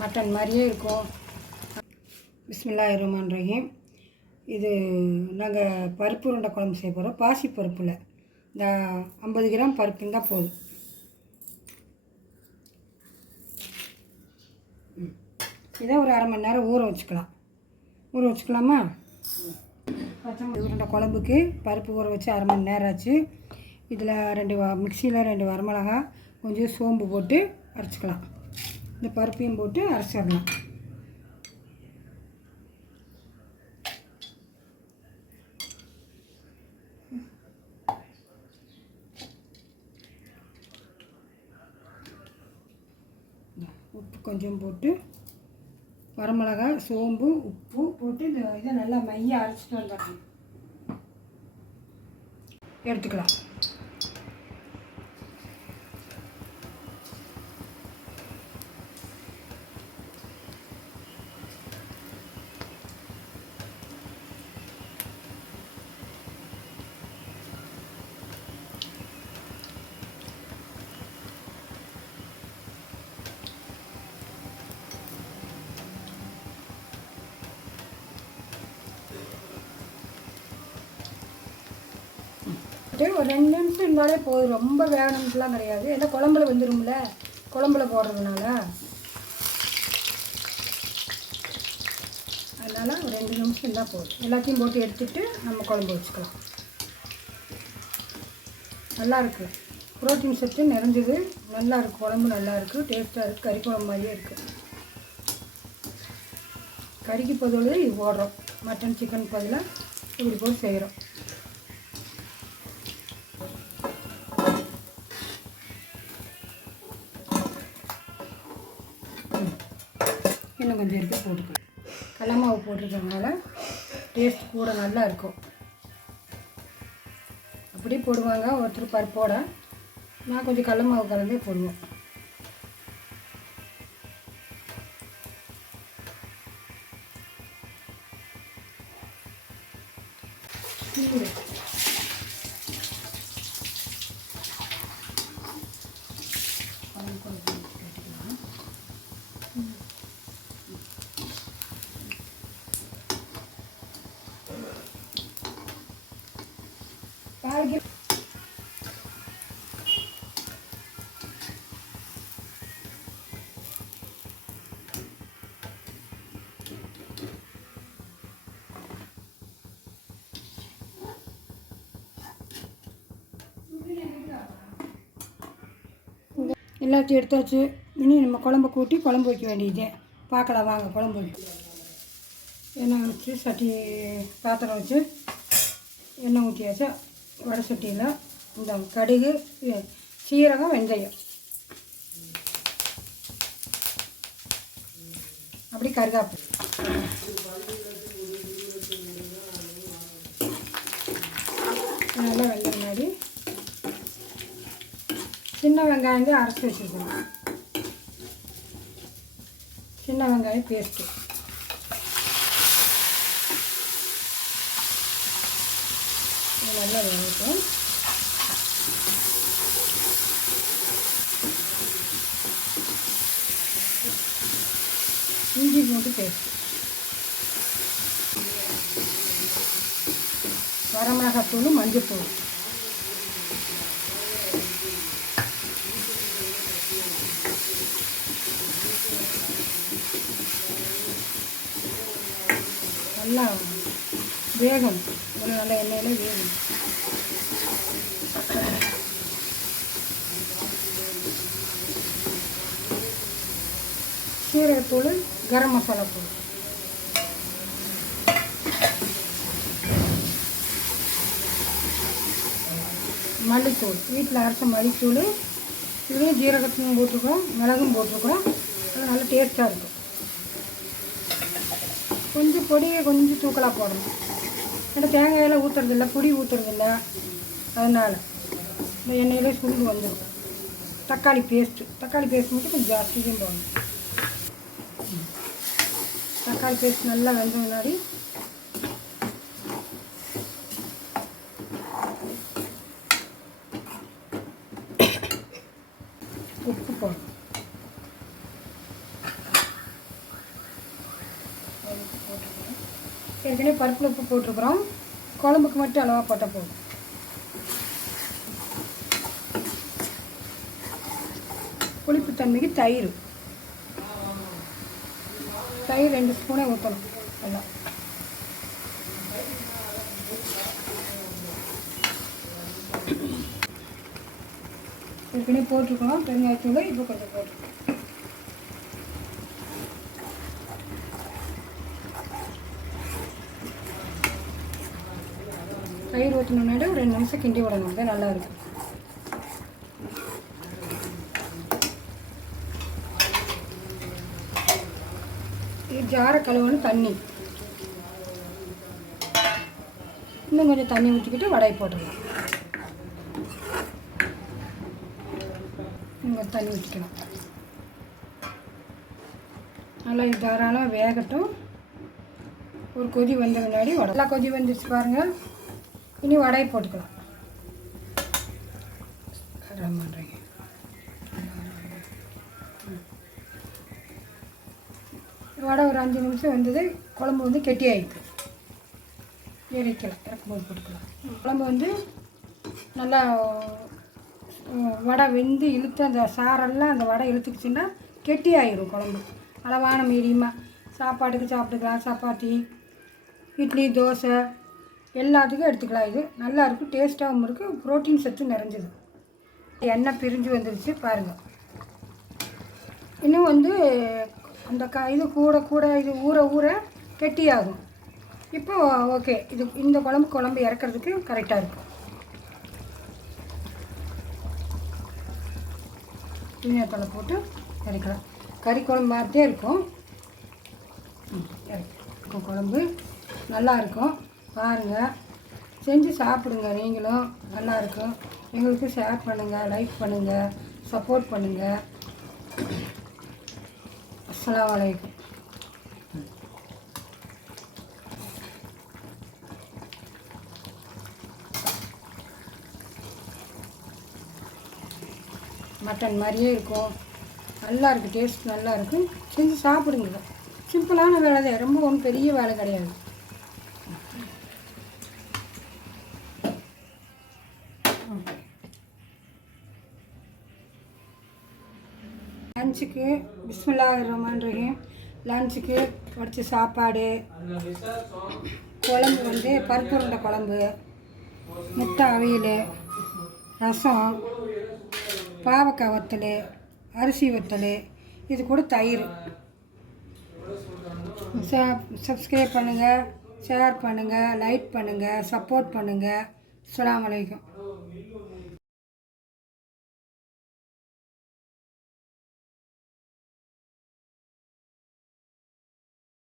Mutton மாதிரியே இருக்கும். பிஸ்மில்லாஹிர்ரஹ்மானிர்ரஹீம். இது நாங்கள் பருப்பு உருண்டை குழம்பு செய்ய போகிறோம். பாசி பருப்பில் இந்த 50 கிராம் பருப்பு இருந்தால் போதும். இதை ஒரு அரை மணி நேரம் ஊற வச்சுக்கலாமா? பச்சை உருண்டை குழம்புக்கு பருப்பு ஊற வச்சு அரை மணி நேரம் ஆச்சு. இதில் மிக்சியில் 2 வரமிளகா, கொஞ்சம் சோம்பு போட்டு அரைச்சிக்கலாம். இந்த பருப்பையும் போட்டு அரைச்சிடலாம். உப்பு கொஞ்சம் போட்டு வரமிளகா, சோம்பு, உப்பு போட்டு இதை நல்லா மைய அரைச்சிட்டு வந்துடணும். எடுத்துக்கலாம். ஒரு 2 நிமிஷம் இருந்தாலே போதும். ரொம்ப வேகணும்லாம் கிடையாது. ஏன்னா குழம்புல வந்துடும்ல, குழம்புல போடுறதுனால. அதனால் ஒரு 2 நிமிஷம் இருந்தால் போதும். எல்லாத்தையும் போட்டு எடுத்துகிட்டு நம்ம குழம்பு வச்சுக்கலாம். நல்லாயிருக்கு. புரோட்டீன் சத்து நிறைஞ்சது. நல்லாயிருக்கு. குழம்பு நல்லாயிருக்கு. டேஸ்ட்டாக இருக்குது. கறி குழம்பு மாதிரியே இருக்குது. கறிக்கு பதில் இது போடுறோம். மட்டன் சிக்கன் பதிலாக இப்படி போட்டு செய்கிறோம். இன்னும் கொஞ்சம் எடுத்து போட்டுக்கலாம். கடல மாவு போட்டிருக்கறதுனால டேஸ்ட் கூட நல்லா இருக்கும். அப்படி போடுவாங்க ஒருத்தர் பருப்போட. நான் கொஞ்சம் கடல மாவு கலந்தே போடுவேன். எல்லாத்தையும் எடுத்தாச்சு. இனி நம்ம குழம்பு கூட்டி குழம்பு வைக்க வேண்டியது. பார்க்கலாம் வாங்க. குழம்பு வைக்க எண்ணெய் வச்சு பாத்திரம் வச்சு எண்ணெய் ஊற்றியாச்சு. வடை சட்டியில் இந்த கடுகு, சீரகம், வெந்தயம், அப்படி கருகாப்பு, நல்லா வெந்த மாதிரி சின்ன வெங்காயம் அரைச்சி வச்சுருக்கணும். சின்ன வெங்காயம் பேஸ்ட்டு நல்லா வேகட்டும். இஞ்சி பூண்டு பேஸ்ட்டு, வரமிளகாத்தூள், மஞ்சள்தூள், நல்லா வேகணும். ஒரு நல்ல எண்ணெயில் வேகணும். சீரகத்தூள், கரம் மசாலா தூள், மல்லித்தூள், வீட்டில் அரைச்ச மல்லித்தூள். இதுலேயும் ஜீரகத்தையும் போட்டிருக்கோம், மிளகும் போட்டிருக்கோம். அது நல்லா டேஸ்ட்டாக இருக்கும். கொஞ்சம் பொடியை கொஞ்சம் தூக்கலாக போடணும். ஏன்னா தேங்காயெல்லாம் ஊற்றுறதில்ல, பொடி ஊற்றுறதில்ல. அதனால் இந்த எண்ணெயிலே சுருண்டு வந்துடும். தக்காளி பேஸ்ட்டு மட்டும் கொஞ்சம் ஜாஸ்தியும் போடணும். தக்காளி பேஸ்ட் நல்லா வெந்த முன்னாடி உப்பு போடணும். ஏற்கனவே பருப்பில் உப்பு போட்டிருக்குறோம், குழம்புக்கு மட்டும் அளவாக போட்டால் போதும். புளிப்பு தன்மைக்கு தயிர் 2 ஸ்பூனே ஊற்றணும் எல்லாம். ஏற்கனவே போட்டிருக்கோம் பெருங்காயத்தூள், இப்போ கொஞ்சம் போட்டிருக்கோம். தயிர் ஊற்றினோன்னாடி ஒரு 2 நிமிஷம் கிண்டி விடணும், தான் நல்லாயிருக்கும். இது ஜார கழுவணும் தண்ணி, இன்னும் கொஞ்சம் தண்ணி ஊற்றிக்கிட்டு வடையை போட்டுடலாம். இங்கே தண்ணி ஊற்றிக்கலாம். நல்லா இது தாராளமாக வேகட்டும். ஒரு கொதி வந்த முன்னாடி வடை, நல்லா கொதி வந்துச்சு பாருங்கள். இனி வடையை போட்டுக்கலாம். பண்ணுறீங்க வடை ஒரு 5 நிமிஷம் வந்தது. குழம்பு வந்து கெட்டி ஆகிட்டு இறக்கலாம், இறக்கும்போது போட்டுக்கலாம். குழம்பு வந்து நல்லா வடை வெந்து இழுத்து அந்த சாரெல்லாம் அந்த வடை இழுத்துக்குச்சுன்னா கெட்டி ஆகிடும் குழம்பு. அளவான மீடியமாக சாப்பாட்டுக்கு சாப்பிட்டுக்கலாம். சப்பாத்தி, இட்லி, தோசை எல்லாத்துக்கும் எடுத்துக்கலாம். இது நல்லாயிருக்கும், டேஸ்ட்டாகவும் இருக்குது, ப்ரோட்டீன் சத்து நிறைஞ்சது. எண்ணெய் பிரிஞ்சு வந்துடுச்சு பாருங்கள். இன்னும் வந்து அந்த இது கூட இது ஊற கெட்டியாகும். இப்போ ஓகே, இது இந்த குழம்பு இறக்கிறதுக்கு கரெக்டாக இருக்கும். புதினாத்தலை போட்டு இறக்கலாம். கறி குழம்பு மாதிரியே இருக்கும். இறக்கும் குழம்பு நல்லாயிருக்கும். பாருங்கள், செஞ்சு சாப்பிடுங்க. நீங்களும் நல்லாயிருக்கும். எங்களுக்கு ஷேர் பண்ணுங்கள், லைக் பண்ணுங்கள், சப்போர்ட் பண்ணுங்கள். அஸ்ஸலாமு அலைக்கும். மட்டன் மாதிரியே இருக்கும், நல்லா இருக்குது, டேஸ்ட் நல்லா இருக்குது. செஞ்சு சாப்பிடுங்க. சிம்பிளான வேலை தான், ரொம்ப ஒன்றும் பெரிய வேலை கிடையாது. லஞ்சுக்கு பிஸ்மில்லாஹிர்ரஹ்மானிர்ரஹீம். லஞ்சுக்கு வடித்த சாப்பாடு, குழம்பு வந்து பருப்பு உருண்டை குழம்பு, முட்டை அவியல், ரசம், பாவக்காய் வத்தல், அரிசி வத்தல், இது கூட தயிர். சப்ஸ்கிரைப் பண்ணுங்கள், ஷேர் பண்ணுங்கள், லைக் பண்ணுங்கள், சப்போர்ட் பண்ணுங்கள். அஸ்ஸலாமு அலைக்கும்.